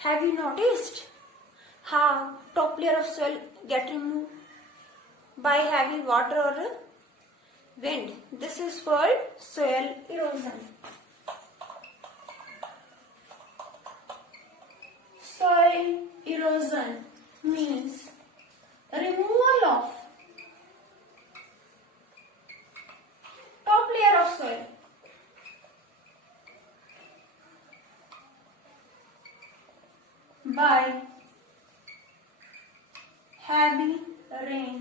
Have you noticed how top layer of soil get removed by heavy water or wind? This is called soil erosion. Soil erosion means removal of top layer of soil by heavy rain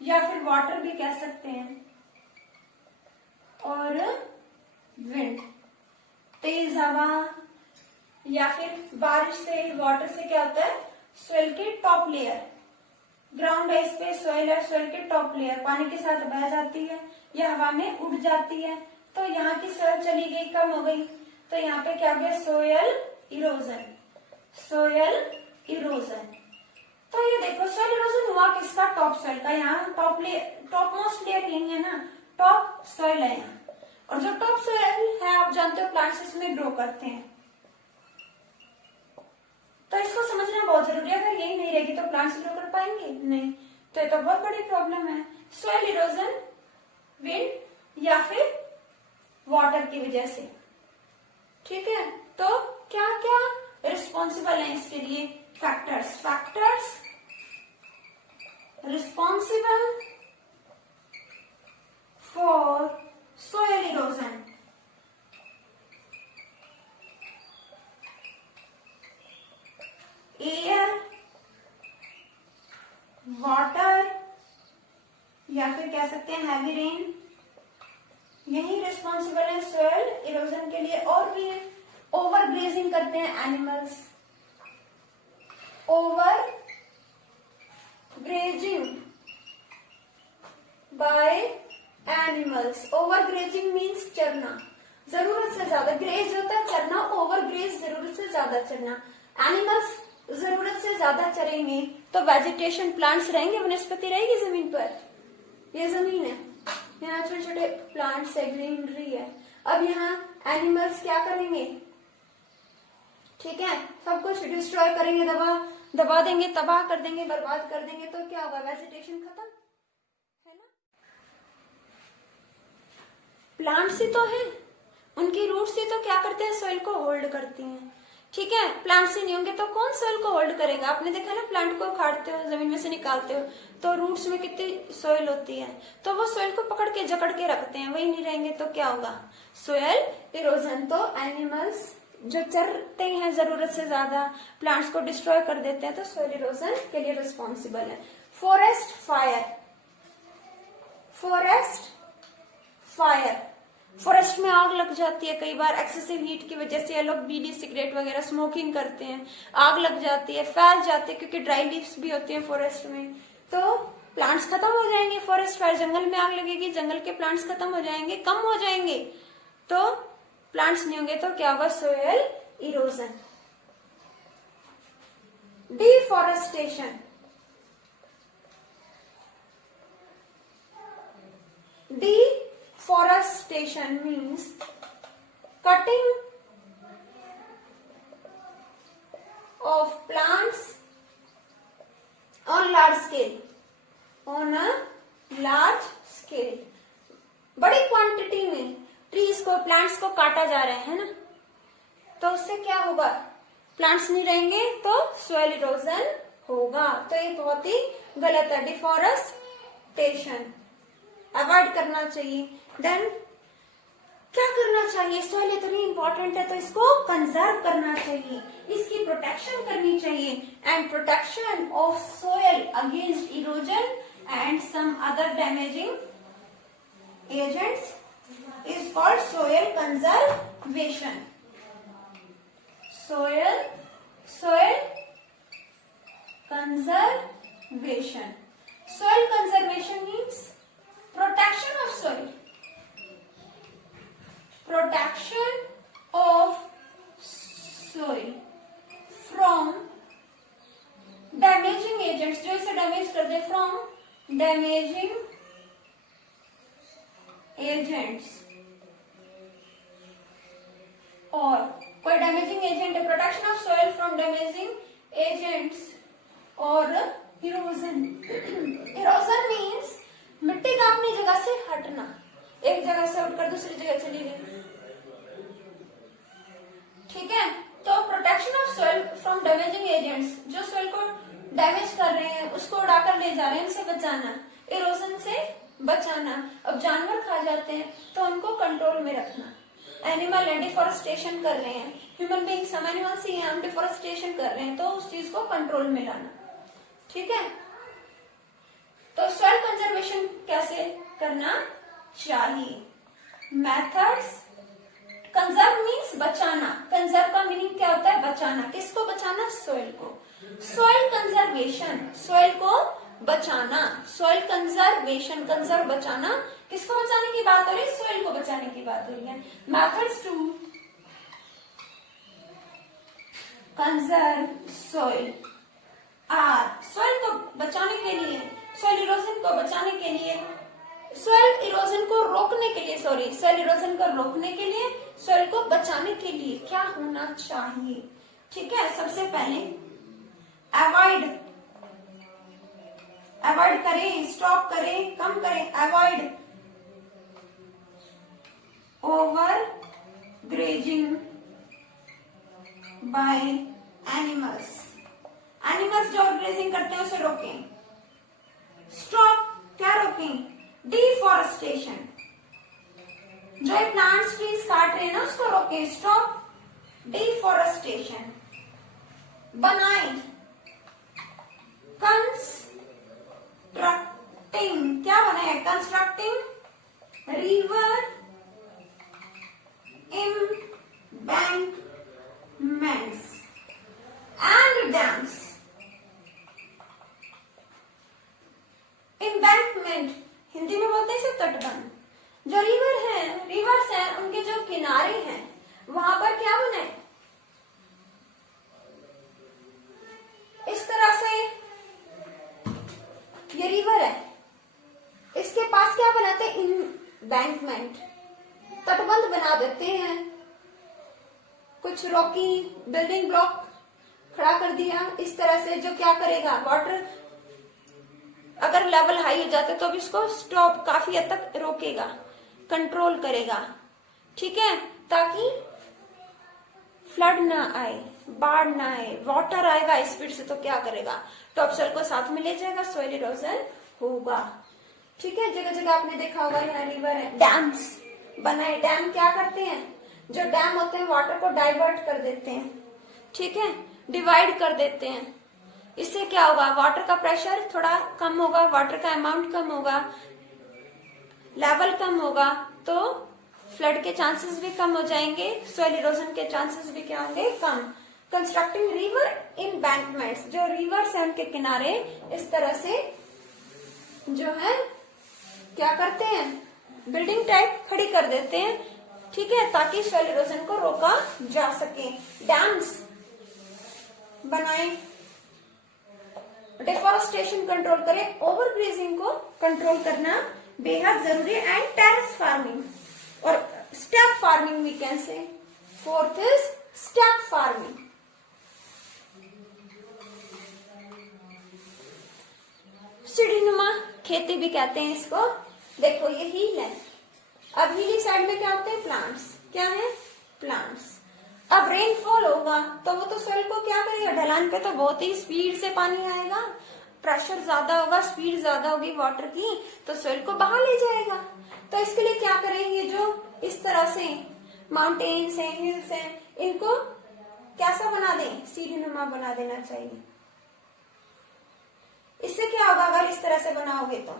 या फिर water भी कह सकते हैं और wind, तेज हवा या फिर बारिश से, वाटर से क्या होता है, सोइल के टॉप लेयर, ग्राउंड है इस पे, सोइल है, सोइल के टॉप लेयर पानी के साथ बह जाती है या हवा में उड़ जाती है, तो यहाँ की सोइल चली गई, कम हो गई, तो यहाँ पे क्या हो गया, सोयल इरोजन। सोयल इरोजन, तो ये देखो सोइल इरोजन हुआ किसका, टॉप सोइल का। यहाँ टॉप मोस्ट लेयर यही है ना, टॉप सोइल है यहाँ, और जो टॉप सोइल है आप जानते हो प्लांट्स इसमें ग्रो करते हैं, तो इसको समझना बहुत जरूरी है। अगर यही नहीं रहेगी तो प्लांट्स ग्रो कर पाएंगे नहीं, तो ये तो बहुत बड़ी प्रॉब्लम है। सोइल इरोजन विंड या फिर वाटर की वजह से, ठीक है। तो क्या क्या रिस्पॉन्सिबल है इसके लिए, factors responsible for soil erosion. Air, water या फिर कह सकते हैं हैवी रेन, यही रिस्पॉन्सिबल है सोइल इरोजन के लिए। और भी ओवर ग्रेजिंग करते हैं animals, over grazing by animals. Over grazing means चरना, जरूरत से ज्यादा, ग्रेज होता है चरना, ओवर ग्रेज जरूरत से ज्यादा चरना। एनिमल्स जरूरत से ज्यादा चरेंगे तो वेजिटेशन, प्लांट्स रहेंगे, वनस्पति रहेगी जमीन पर। ये जमीन है, यहाँ छोटे छोटे प्लांट्स है, ग्रीनरी है। अब यहाँ एनिमल्स क्या करेंगे, ठीक है, सब कुछ डिस्ट्रॉय करेंगे, दबा देंगे, तबाह कर देंगे, बर्बाद कर देंगे, तो क्या होगा, वेजिटेशन खत्म, है ना। प्लांट्स ही तो है, उनकी रूट्स ही तो क्या करते हैं, सोइल को होल्ड करती हैं, ठीक है। प्लांट्स ही नहीं होंगे तो कौन सोइल को होल्ड करेगा। आपने देखा ना, प्लांट को उखाड़ते हो, जमीन में से निकालते हो, तो रूट्स में कितनी सोइल होती है, तो वो सोइल को पकड़ के जकड़ के रखते हैं, वही नहीं रहेंगे तो क्या होगा, सोइल इरोजन। तो एनिमल्स जो चरते हैं जरूरत से ज्यादा, प्लांट्स को डिस्ट्रॉय कर देते हैं, तो सोइल इरोजन के लिए रिस्पॉन्सिबल है। फॉरेस्ट फायर, फॉरेस्ट में आग लग जाती है कई बार, एक्सेसिव हीट की वजह से। लोग बीड़ी, सिगरेट वगैरह स्मोकिंग करते हैं, आग लग जाती है, फैल जाती है, क्योंकि ड्राई लीव्स भी होती हैं फॉरेस्ट में, तो प्लांट्स खत्म हो जाएंगे। फॉरेस्ट फायर, जंगल में आग लगेगी, जंगल के प्लांट्स खत्म हो जाएंगे, कम हो जाएंगे, तो प्लांट्स नहीं होंगे तो क्या होगा, soil erosion. Deforestation, deforestation means cutting of plants on large scale, बड़ी क्वांटिटी में ट्रीज को, प्लांट्स को काटा जा रहा है ना, तो उससे क्या होगा, प्लांट्स नहीं रहेंगे तो सोइल इरोजन होगा। तो ये बहुत ही गलत है, डिफॉरेस्टेशन अवॉइड करना चाहिए। देन क्या करना चाहिए, सोइल इतनी इंपॉर्टेंट है तो इसको कंजर्व करना चाहिए, इसकी प्रोटेक्शन करनी चाहिए। And protection of soil against erosion and some other damaging agents is called soil conservation. Soil conservation, soil conservation means protection of soil, protection of soil from damaging agents, जो इसे damage कर दे, from damaging agents और कोई damaging agent है, protection of soil from damaging agents और erosion. Erosion means मिट्टी का अपनी जगह से हटना, एक जगह से उठकर दूसरी जगह चली गई, ठीक है। तो protection of soil from damaging agents, जो सॉइल को डैमेज कर रहे हैं उसको उड़ाकर ले जा रहे हैं, उनसे बचाना, इरोजन से बचाना। अब जानवर खा जाते हैं तो उनको कंट्रोल में रखना। एनिमल है, डिफोरेस्टेशन कर रहे हैं, ह्यूमन बीइंग, सम एनिमल्स ही हैं, हम डिफोरेस्टेशन कर रहे हैं तो उस चीज को कंट्रोल में लाना, ठीक है। तो सॉइल कंजर्वेशन कैसे करना चाहिए? मेथड्स, कंजर्व मीन्स बचाना, कंजर्व का मीनिंग क्या होता है? बचाना। किसको बचाना? सॉइल को। सॉइल कंजर्वेशन, सॉइल को बचाना, सॉइल कंजर्वेशन, कंजर्व बचाना, किसको बचाने की बात हो रही है? सॉइल को बचाने की बात हो रही है। Methods to conserve soil are, soil को बचाने के लिए, सॉइल इरोजन को बचाने के लिए, सॉइल इरोजन को रोकने के लिए, सॉरी, सॉइल इरोजन को रोकने के लिए, सॉइल को बचाने के लिए क्या होना चाहिए? ठीक है, सबसे पहले अवॉइड करें, स्टॉप करें, कम करें, avoid over grazing by animals, animals जो ग्रेजिंग करते हैं उसे रोकें। स्टॉप, क्या रोकें? डिफॉरेस्टेशन, जो प्लांट्स ट्रीज काट रहे हैं ना उसको रोकें। Stop deforestation. बनाए, कंस्ट्रक्टिंग, क्या बनाए? Constructing river embankments and dams। Embankment Hindi में बोलते हैं इसे तटबंध। जो रिवर्स हैं उनके जो किनारे हैं वहां पर क्या बनाए? इस तरह से ये रिवर है, इसके पास क्या बनाते हैं? एम्बैंकमेंट, तटबंध बना देते हैं। कुछ रॉकी बिल्डिंग ब्लॉक खड़ा कर दिया इस तरह से, जो क्या करेगा? वाटर अगर लेवल हाई हो जाता है तो भी इसको स्टॉप, काफी हद तक रोकेगा, कंट्रोल करेगा, ठीक है, ताकि फ्लड ना आए, बाढ़ ना आए। वाटर आएगा स्पीड से तो क्या करेगा? टॉप सोइल को साथ में ले जाएगा, सोइल इरोजन होगा, ठीक है। जगह जगह आपने देखा होगा यहाँ रिवर है, डैम्स बनाए। डैम क्या करते हैं? जो डैम होते हैं वाटर को डाइवर्ट कर देते हैं, ठीक है, डिवाइड कर देते हैं। इससे क्या होगा? वाटर का प्रेशर थोड़ा कम होगा, वाटर का अमाउंट कम होगा, लेवल कम होगा, तो फ्लड के चांसेस भी कम हो जाएंगे, सॉइल इरोजन के चांसेस भी क्या होंगे? कम। कंस्ट्रक्टिंग रिवर एम्बैंकमेंट्स, जो रिवर्स है उनके किनारे इस तरह से जो है क्या करते हैं? बिल्डिंग टाइप खड़ी कर देते हैं, ठीक है, ताकि सॉइल इरोजन को रोका जा सके। डैम्स बनाए, डिफॉरेस्टेशन कंट्रोल करें, ओवरग्रेजिंग को कंट्रोल करना बेहद जरूरी है। एंड टेरेस फार्मिंग और step farming we can say. Fourth is step farming. सीढ़ीनुमा खेती भी कहते हैं इसको। देखो ये हील है, अब हीली साइड में क्या होते हैं? प्लांट्स। क्या है? प्लांट्स। अब रेनफॉल होगा तो वो तो सॉइल को क्या करेगा? ढलान पे तो बहुत ही स्पीड से पानी आएगा, प्रेशर ज्यादा होगा, स्पीड ज्यादा होगी वाटर की, तो सॉइल को बहा ले जाएगा। तो इसके लिए क्या करेंगे? जो इस तरह से माउंटेन्स हैं, हिल्स हैं, इनको कैसा बना दें? सीढ़ीनुमा बना देना चाहिए। इससे क्या होगा? अगर इस तरह से बनाओगे तो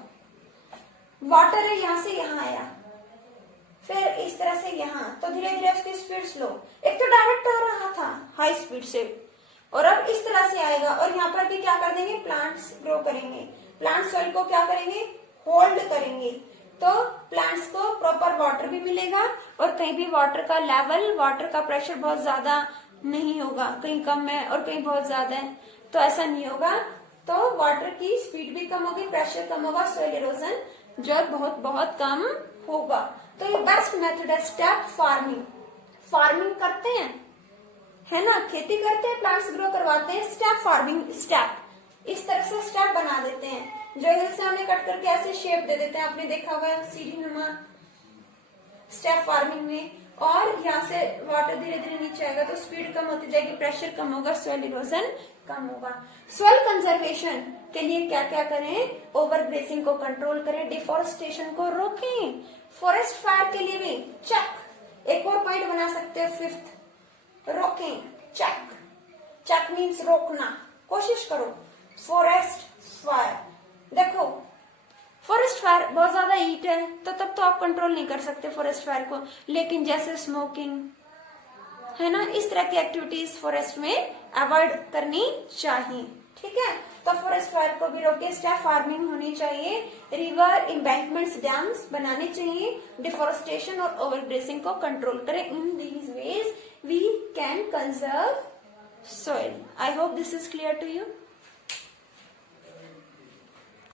वाटर है यहां से यहां आया, फिर इस तरह से यहाँ, तो धीरे धीरे उसकी स्पीड स्लो, एक तो डायरेक्ट आ रहा था हाई स्पीड से, और अब इस तरह से आएगा, और यहाँ पर भी क्या कर देंगे? प्लांट्स ग्रो करेंगे, प्लांट्स सॉइल को क्या करेंगे? होल्ड करेंगे, तो प्लांट्स को प्रॉपर वाटर भी मिलेगा, और कहीं भी वाटर का लेवल, वाटर का प्रेशर बहुत ज्यादा नहीं होगा, कहीं कम है और कहीं बहुत ज्यादा है, तो ऐसा नहीं होगा। तो वाटर की स्पीड भी कम होगी, प्रेशर कम होगा, सॉइल इरोजन जो बहुत बहुत कम होगा। तो ये बेस्ट मेथड है स्टेप फार्मिंग। फार्मिंग करते हैं है ना, खेती करते हैं, प्लांट्स ग्रो करवाते हैं, स्टेप फार्मिंग, स्टेप इस तरह से स्टेप बना देते हैं, जो हिल्स है उन्हें कट करके ऐसे शेप दे देते हैं, आपने देखा होगा सीढ़ी नुमा स्टेप फार्मिंग में। और यहाँ से वाटर धीरे धीरे नीचे आएगा तो स्पीड कम होती जाएगी, प्रेशर कम होगा, सॉइल इरोजन कम होगा। सॉइल कंजर्वेशन के लिए क्या क्या करें, ओवर ग्रेसिंग को कंट्रोल करें, डिफोरेस्टेशन को रोकें, फॉरेस्ट फायर के लिए भी चक, एक और पॉइंट बना सकते हैं फिफ्थ, रोकें, चक, चक मीन्स रोकना, कोशिश करो। फॉरेस्ट फायर, देखो फॉरेस्ट फायर बहुत ज्यादा हीट है तो तब तो आप कंट्रोल नहीं कर सकते फॉरेस्ट फायर को, लेकिन जैसे स्मोकिंग है ना, इस तरह की एक्टिविटीज फॉरेस्ट में अवॉइड करनी चाहिए, ठीक है। तो फॉरेस्ट फायर को भी रोके, स्टेप फार्मिंग होनी चाहिए, रिवर एम्बैंकमेंट्स डैम्स बनाने चाहिए, डिफोरेस्टेशन और ओवरग्रेसिंग को कंट्रोल करें। In these ways we can conserve soil. I hope this is clear to you.